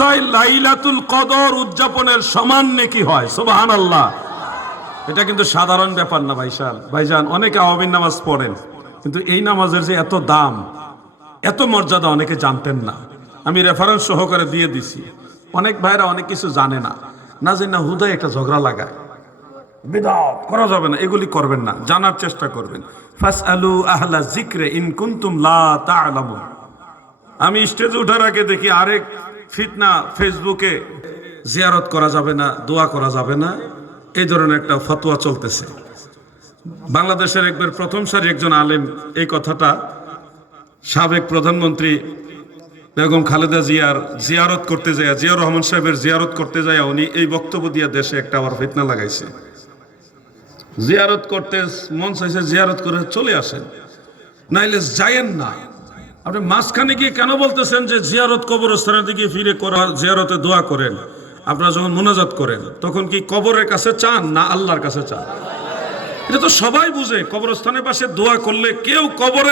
লাইলাতুল কদর উদযাপনের সমান নেকি হয়, সুবহানাল্লাহ। এটা কিন্তু সাধারণ ব্যাপার না ভাইজান। অনেকে আওয়ামী নামাজ পড়েন, কিন্তু এই নামাজের যে এত দাম, এত মর্যাদা অনেকে জানতেন না। আমি রেফারেন্স সহকারে দিয়ে দিছি। অনেক ভাইরা অনেক কিছু জানে না, না জানি না হুদায় একটা ঝগড়া লাগায়। বিদআত করা যাবে না, এগুলি করবেন না, জানার চেষ্টা করবেন। ফাসআলু আহলা যিকরি ইন কুনতুম লা তা'লামুন। আমি স্টেজে ওঠার আগে দেখি আরেক ফিতনা, ফেসবুকে জিয়ারত করা যাবে না, দোয়া করা যাবে না, এই ধরনের একটা ফতোয়া চলতেছে। বাংলাদেশের একবার প্রথম সারি একজন আলেম এই কথাটা সাবেক প্রধানমন্ত্রী বেগম খালেদা জিয়ার জিয়ারত করতে যায়, জিয়াউর রহমান সাহেবের জিয়ারত করতে যায়, উনি এই বক্তব্য দিয়ে দেশে একটা আবার ফিতনা লাগাইছে। জিয়ারত করতে মন চাইছে, জিয়ারত করে চলে আসেন, নাইলে যায়েন না। আপনি মাঝখানে গিয়ে কেন বলতেছেন যে জিয়ারত কবরস্থানের দিকে ফিরে করা, জিয়ারতে দোয়া করেন? আপনারা যখন মুনাজাত করেন তখন কি কবরের কাছে চান না আল্লাহর কাছে চান? এটা তো সবাই বুঝে। কবরস্থানের পাশে দোয়া করলে কেউ কবরের